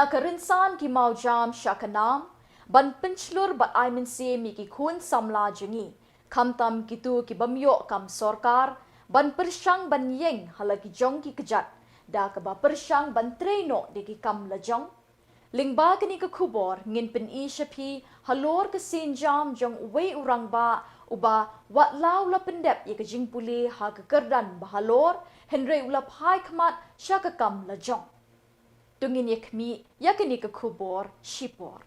na kerinsan ki mau jam syakanam ban penclur bat aimin se mi ki khun samla jengi kamtam kitu ki bamyo kam sorkar ban persyang ban yeng halaki jong ki kejat da ka ba persyang ban treno de ki kam lajong lingba kini ke khubor ngin pen I shapi halor ke sinjam jong wei urangba uba wat lau la pendep ye ke Jingpule ha ke kerdan bahalor henry ulap hai khmat syaka kam lajong tungin ye khmi yakini ke khubor shipor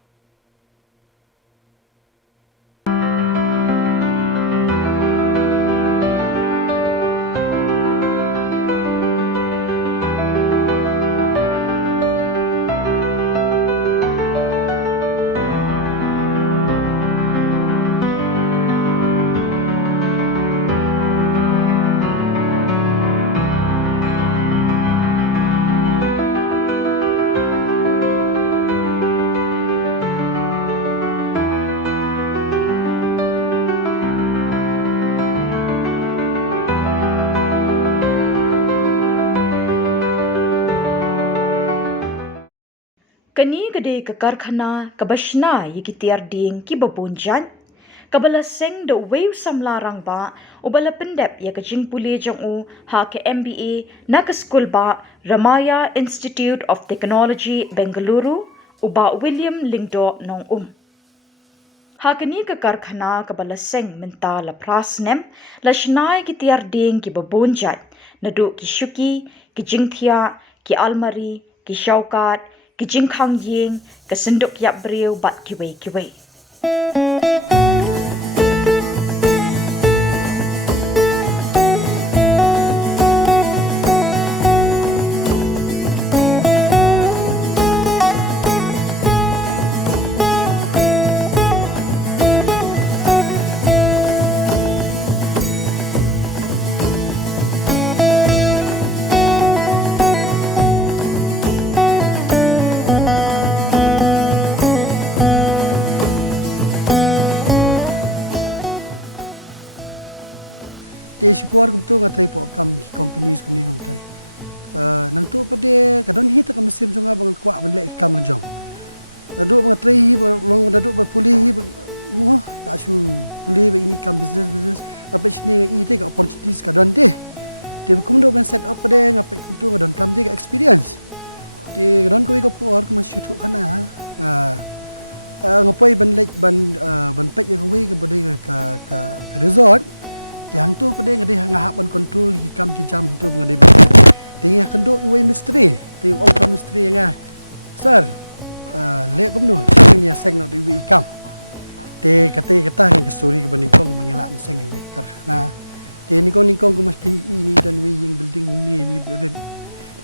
Kani gede ke Karkhana kabashna yikitiar ding ki babunjan kabala Seng de weu Samla Rangbah ubala pendep ya ke Jingpule jong u ha ke MBA na ke skul ba Ramaya Institute of Technology Bengaluru uba William Lingdo nong ha kini ke Karkhana kabala Seng menta la prasnem la shnai kitiar ding ki babunjan nadu ki shuki ki jingthia ki almari ki shaukat ki jingkhang ying ke senduk yak breu bat kiwei kiwei Shipor kumtu ngatrai po kam companies kuni kumtai. Nang tu pada kadang hit kam mesim jonga bang kwa ban lek kam lejong. Dadu ngatrai hi long dadu ba puli hi mo asu puli ba ini kam business apa sini i te ka opportunities kadang te. Te kumdo ban set up pada ngapai kumtu kadang kam te ka experience. Te kadang koi ka por kam masih tu kana. Ngapai ban lek ban pek ya koi ka pada ka resort yang tu pada ngade ngahap ban control hikam ki jam tu ngade tengah kenduk we industri ti ong kam industri nga sir le kum nu nya Seng no we ikam te kata ke story ke baningkong mengilak Seng we Karkhana te ningkong ku mas pi ni dan we yang building ni beren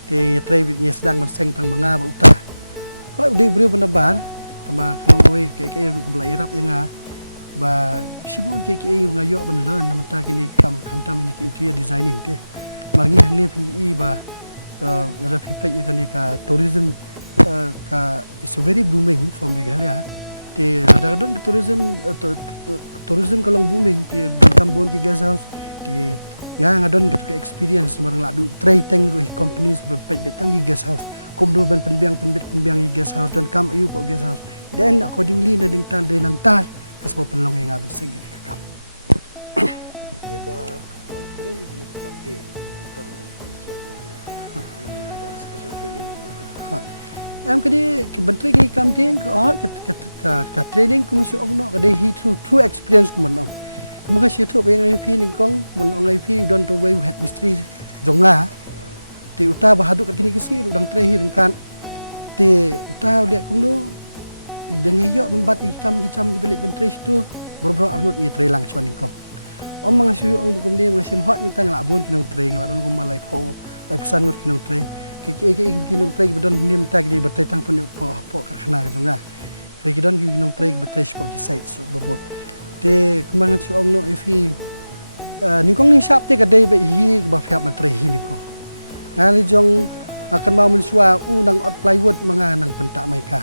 te try with nya sedang ban Seng tang manga ba uta koi de brio penabar tama long we ke belai rap yang ba sibun ke ngayo ban learn namata kini kam tam ini ke interior designing te marngi hangne phi ba nada phi pe kani ka tourism ka is very booming from Meghalaya te nada don tourism kalong booming te kambon ki guest house te ngadon ke experience marang la du try teng companies pe tang ki guest house komdo ban penbiang ki guest house dan kam ayu po guest house then accordingly na ding tan de nang ta kasih penlong yang ada Seng di kakam. Am kini bentuk kini kamting ke training kemudian orang nak ada true experience kemudian. Kemudian siapa yang IP ningkong, orang IP don't know where head mystery jonga. Ti utah bahaduk kini kisi udang terakhir kan. Ti utah lihat kemudian dengan yok membat ikam bilik bentres tu berbro argut ni trelang chuan ningkong. Om mangasuy ong bukum dia mangasih hot mitang labun kinong tre ngladon kum malai po lai pesan ngut kinong tre. Ke kinong tre bedon nim tag di betre tang pun po Karkhana jonga. Ke kidon kinong tre betre po ki site so bobot. Te kumang su ong no ifi ningkong ni sap te kadai be hi ba fiap bentre hi ningkong. Ngali jong akan mau mensua unang ot plywood manga nang pentak mereka.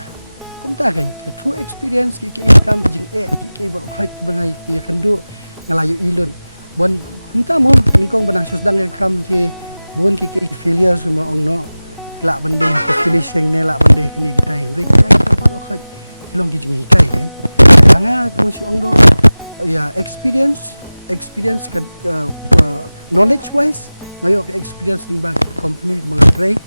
Kumta kan true experience ki ikam jing ki ber khoi bangai ki khandu ngalayu ilun bon kumta mo ningkong banang susdang kam ti bon ki failure semua ong no lak bende apa finishing ne lak bende kini kita kita baru khat Shillong ki jingi kai kan hanga ko su ong do ya experience kan knowledge wise ngayo ke experience ning bang company mga trade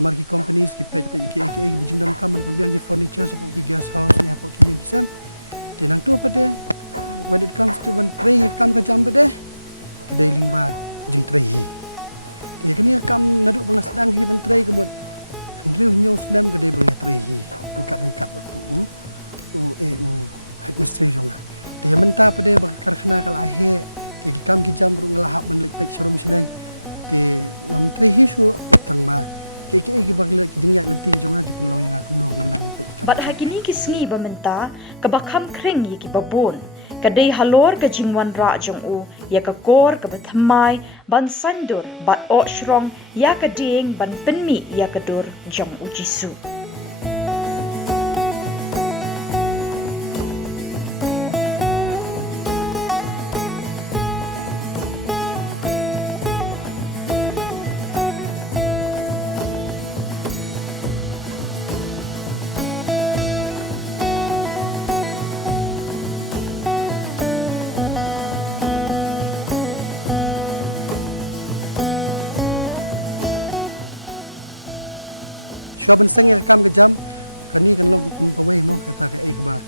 marki companies ki pet ki bijindam kam ko biang ki furniture seperti guest house ni apa ki yang kisam tinang tu pade when it comes to one tray kam ka jam pade kedai lingba jing tray hi te kini kam naduk bang sedang hi ban tray kemut Andrew nyo slam kedai bang tray hi kat u headmistress jonga te menta pade bang Karkhana kal ahe te kam ki jam ru ngalahap ban lek pek showroom sineng te ngam tray hi su tang ma ki bagla ki dingyak leti jonga ki pelong yang aku nong nang bat hakini ki sngi bamenta ka bakham khring yi ki babon kadai halor ka jingwan ra jong u ya ka kor ka bathamai ban sandur bat o shrong ya ka ding ban penmi ya ka dur jong u jisu Syaban Seng kam ke jam kani kan long kum pawai mo kata ke ai ke ba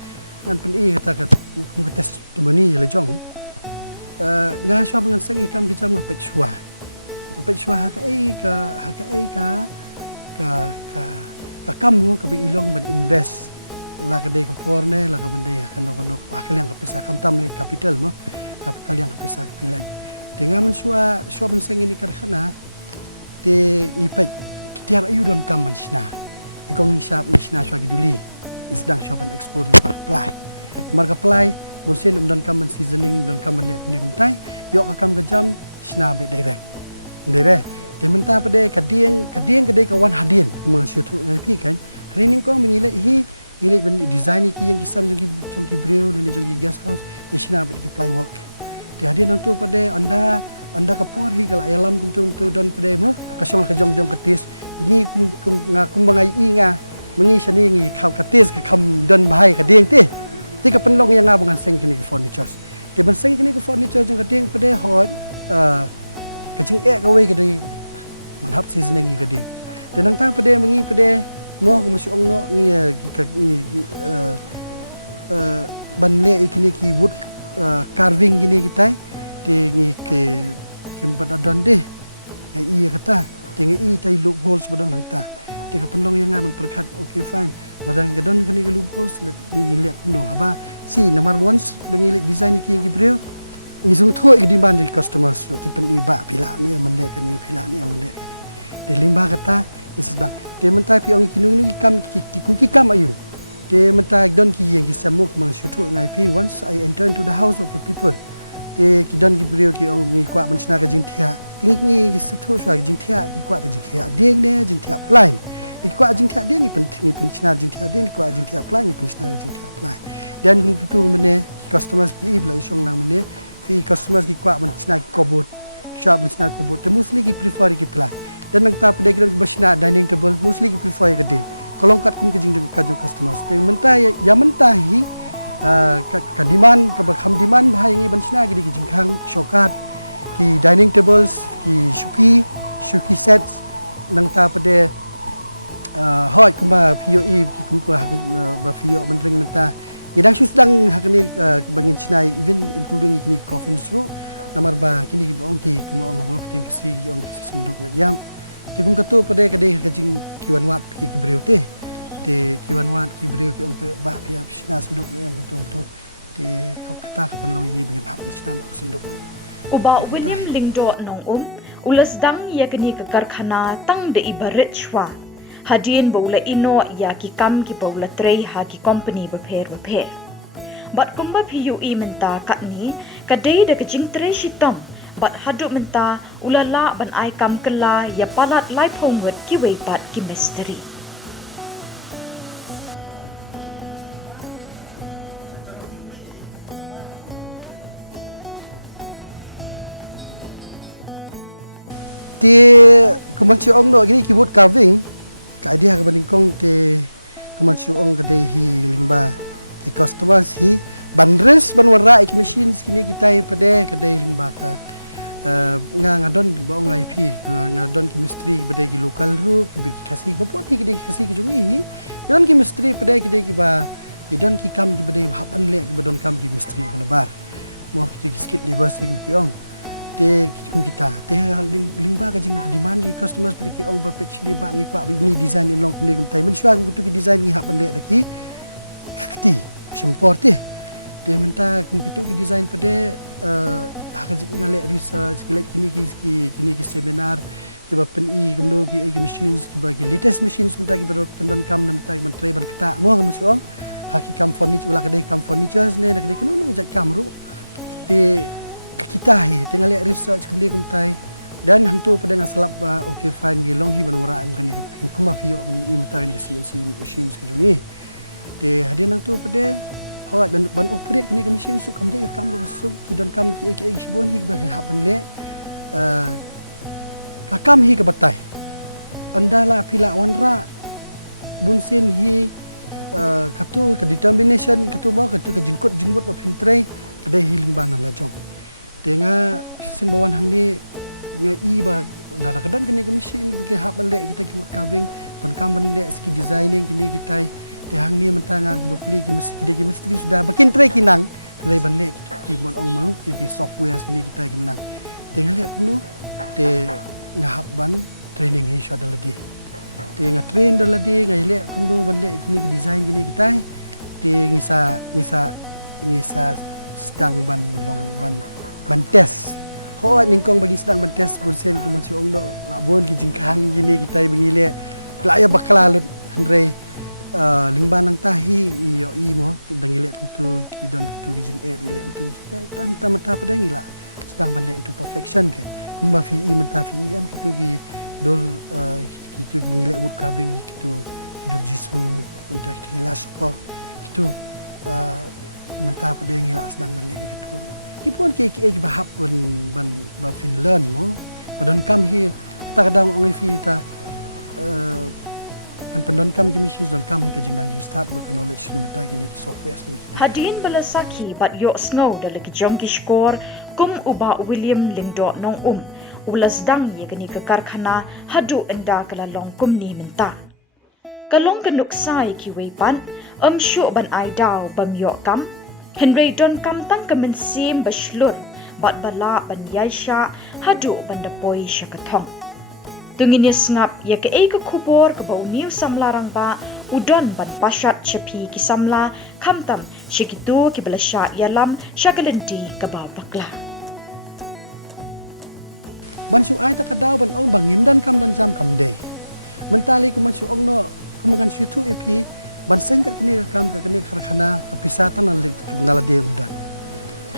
ngan pen i kata ke kum ke testimoni le jong nga syaban Seng kam ke jam ngapet shwa ha ke ai ka kam mo ke ilong ban invest la ke dei ke porne la ke bendai kan no pa kalian ke pesa kam tam le capital mo kalian ke pesa pilai dengan men syaban Seng ini Karkhana te ipet tiar ayu don kam mansna ikong nisap nisna swagi duli isdang shopan export apply marka apply musin don kam seasoning don kam le ni kumtai yok akam gajam sna be direct ndere te menta pade kading kadai kawan Hadien kumang situ ngai pi kan training kong mengile hi ile ben design ki yang kisam jongki breu dan jongki guest house isna be apply work te Hadien nang tu pade anda kapor hi kala alam kuntung tu don pade mo kasong ka jong ketis ni kum bangai inga mengi sani ngi khau katis ka kham don bahai ka ding ti ka penlong yang ngabangan Seng kini ke furniture te ban Seng kini ke furniture jong ka ding pade hot ka jing ka wei ka dei manhap seasoning ka ding te nang ta pade mengi pade mo ko masuk ong no ngi ban le ikini ki wood carving gini kita te ngi ke kempat adon deh ai iya kata tinggi i tai loopholes badang hangta tika penlong yang ngaban perkat okay fine badang gadon kani ke loopholes let ngilek kuno haba si nomor once bengilek design ki yang gibreu ngisung thoi ke dimban di customers ki pen iba pila ni menek kani pila ni menek de limba kata isedang te mentai pi ong kinu ki kam ayu te mentai don ki yang ki samuk mang shutu ngai pi once I enter into the house of the people te ki don gibreu ki ong ngi kwa mansna ka jing thia tingi setu shwa jing thia ki kwa jing thia ding ne jing thia plan ki kwa jing thia ding ni pen chna jing thia ding kwa jing thia plan ni pen chna jing thia plan dan tu mene customers pi bla shong nang mene fi customers ki kwa man chna ki kobot shop man chna kobot te mostly ki prefer ki plan dan nang ta pede ki basna dining table mostly ki prefer ki ding kolong kat kum ki jing ka jong customers te menta ya menta hi ka demand ka bakham demand bahai ngi ban chna ki jing khang shokat ki dining tables ki shuki sets nang ta pade hoi kuma POE ki kumpa ba PO mentring menta ngidang susdang hakni bangin chnai even including ni coffin ro namar ba kini ki bong ki kuma ong work team si ong sinduk yam ti kum katu pade kade kajing kiwan wat ki breu te kiwan wat ki breu ki ong ba pia sina sinduk yam tung te kata ka panlong ini dengan hap sina sinduk Uba William Lingdo nong ulas dang ya kini ke Karkhana tang de ibarit shwa Hadien bola ino ya ki kam ki bola tray ha ki company beper bat kumba PUE menta kat ni kadai de ke jing tray shitam bat haduk menta ulala ban ai kam kela ya palat lai phongot ki wei pat ki mystery ti kemanci ong no gini keyboard carving ka idea ka baning kong te kamansu ong ka dei hi lingba ki customers hi banres banwara ik machines kini kita pada ka dei lingba ka ngadon ba ong IP ngadon chemistry pada ki local ru ki kasi ko poti ki kasi ki jungi hi don chemistry pada ki dei ki ba idon ki kam ki pada hapan le ki badon kam chemistry banabar mo ki skit level sing ki ong te kita te lingba ka jing demand di customers pada ki ong ba actually ba ngi kwa ni design in long ni kum tai men syang butu ki design ngi hapan le daki kti simporte te menta kum kitu ki design pada akan jing ngale research kini ki seminar ki ba pen i kum no ki machines ki ba ki latest machines menta ki ba pendon kam na menta ban tray ban kata mo ka masong haki kam furniture ulah kedai kam furniture ne kedai kenu no jak kamru te kita hi tengah lihat research kendi kumtai dan hantu pada ngasalap okay fine gilong hi banura am kani kuma fio ni mata ni CNC machines ke juni te Hadien nang tu pada hawat dan ban operate ni ke machine su kam de kam su dan kam ki shibon hi ba hapan le ka kam hi ke batai andala pila wanra bunsin hi katu ke determination katu mau katu ke jingkut ba pintrai kedai healing bana la jom tengah sin bawan hang ni ngai ba dah kadang kini mesin bagi hab balik kita ki kawing pan kam balik segi designing kini kita te hang ni mentang beli ki mesti sudah makin try kinang lai balik ki mon ong mau ki software sini kita ki menang tengah lihat kuno te ngahab ban training hi syada ladi te train dah ladi ngai lihat kuno balik kini design kini kita te ngisa sedang ban long ban test ho ningkong bagi sedang ban test pun sen ku masuk ong do labon ki jingkang gini kita bengile la ya bakal andre lingban nang tahi yo i mo dangile tu ki don tu jing air ile tu tan mata pada ngila sedang ban itu perfection ke kumba fi i menta fi am kitu ki dol kitu bengile wood carving kitu do jisu untuk kilas apa kitu menta pada ngila sedang ban itu kipun ki bahap ban Finland mo padon kam hi ta kadang ngai fi ta pandon kam ki misi don kam ki jingdang di start work knowledge no ta ki software ni Hadien balasaki bat yo sngo dalagi jongki score kum uba William Lingdo nong ulas dang ye kani ke Karkhana hadu enda kala long kum ni menta kalong kanuk sai ki weipan syu ban ai daw bam yo kam Henry don kam tang kamen sim bashlur bat bala ban yaisha hadu banda poi shakathong tunginis ngap ya ke ei ka khubor ka bau new samla Rangbah udon ban pashat chepi ki samla khamtam shikitu ki balasha yalam shakalenti ka ba bakla ban su ai ta kadaw ban ong bangim dan kam dan jam kam de mentali ku man su ong no kumangan su tu epi ban Seng kat kini kam ka kini Karkhana pisatan nalade udan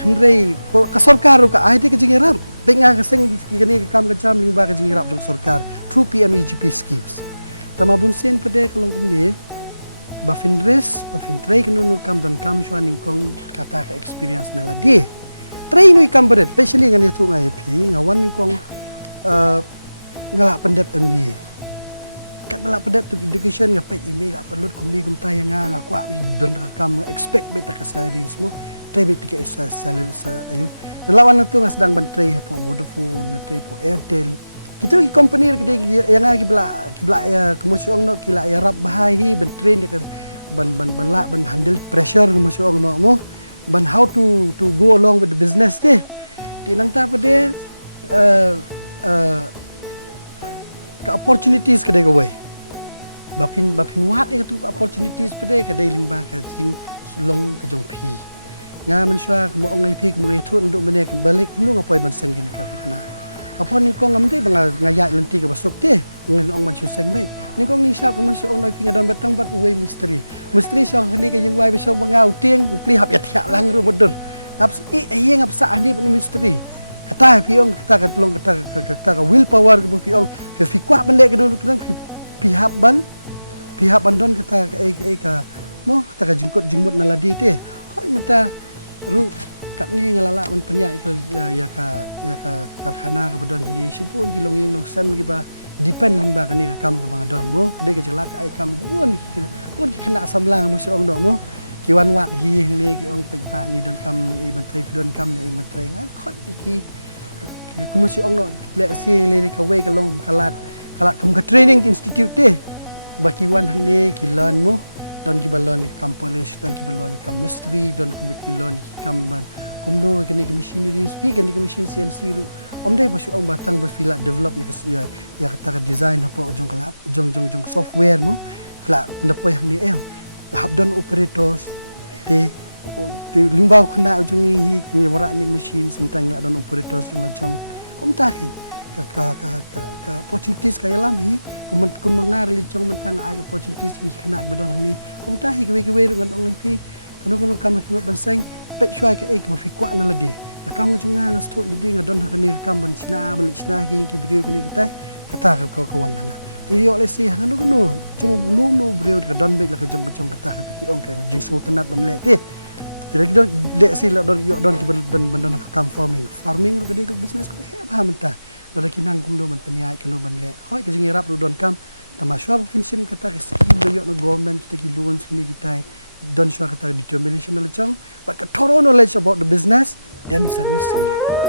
Henry ka sarkar ka ai ke jingirap penga ka Seng kini kam ka jam lingba ka jingirap jong sarkar through PMEGP schemes tamabun sen pade kalong ni ba finres ba fintrai kanu kam don kam shwa ning kong kata ka experience nalade trai nui kam beret especially ngani tu ngai pi ngawan ning kong ngala pendep MBA kat bala pedap tu education ngapai email apa perlu kumni kumta yang ngakwa don kam expect beta ka salary semua try beta ka salary ayu lawan tu sedang bantrai po Vodafone ngatrai po Airtel itu company yang lagi bela ya kemusyong no kila ya rap bahai ban train ban handle pressure kemusyong no mo ban how to go along with the business teh tinang ta pada ke opportunities kedai gawai bapin wat dia tu opportunities pada kedai Lingba ka Shillong ke Jongpi nga man swa mo ngai pi mo ngai thun untuk mene balik lu ngapoi ban Seng gini Karkhana apa ni kong ngamde bang ngaya lenti ke basok teh ngon ong man Seng bai ni kong ni sap ke masuk ong ngai pi ngadon batang bat uai misteri syong ni ke jeng wai besok bangau tieng pli hap ya tiak lang ru bodon hap i ngap sa ni pun misteri kata piong kata tolong kata will power ke piong fi kwa bende ke dulu kadang pihak ban don kata ka mo kata jingmut naladi te hoi mata ru kat ni ngalala man penya ikal ya ka Karkhana ke bodon gini sipun kilong yang long sam giba depend lingba kan ni kam ka bang don mo de ke jelat ka ai kam won kena samlang mo so ong do mo ki wan wat hi ni ki ong pe pa ni don kam ni menteri don kam ni menteri ngai khot ki ku mo si ong no le si le ka we ka long kalat kam ka training institute te ba ki wan hang ni ki learn mo don ki balon kam polish don ki balon kam mystery don ki balon kam kumno kan ni machinery speak kan ni machine CNC ru om dai basu ong batang berfila develop ya kata design apa jong kalap jong software mo kla lepo yang ni em habdon operators te limbau kena ujung ni warak ni machine sentang la don operators jong kom takin ka opportunities kaya lam hi kum mangar li jong mentang ai opportunities ni kena bedon ni kom tahi ke dengan ong fi kono kam ban Seng pe chwai ke ek ma fi kwa na la de kam jong nga sto li de ngadon ha ni kam ban sina bal sina ki brio ki kita kata ka kawan hanga iyo le si hanga no jong no brio ka don be la ka jong kata ka ki ong ka jing sultanat ban le te jadi don le si la don ki ban don ka kam farming ru ka de business ka ha menta la ki nang kum do ban peniai ka lo ban le hoi ka jing rap ru don kam tamaswa kin sim kata ka skim do yo no government kita ki loans ni kita don't show kata determination na chang but ka thorough knowledge about the business then service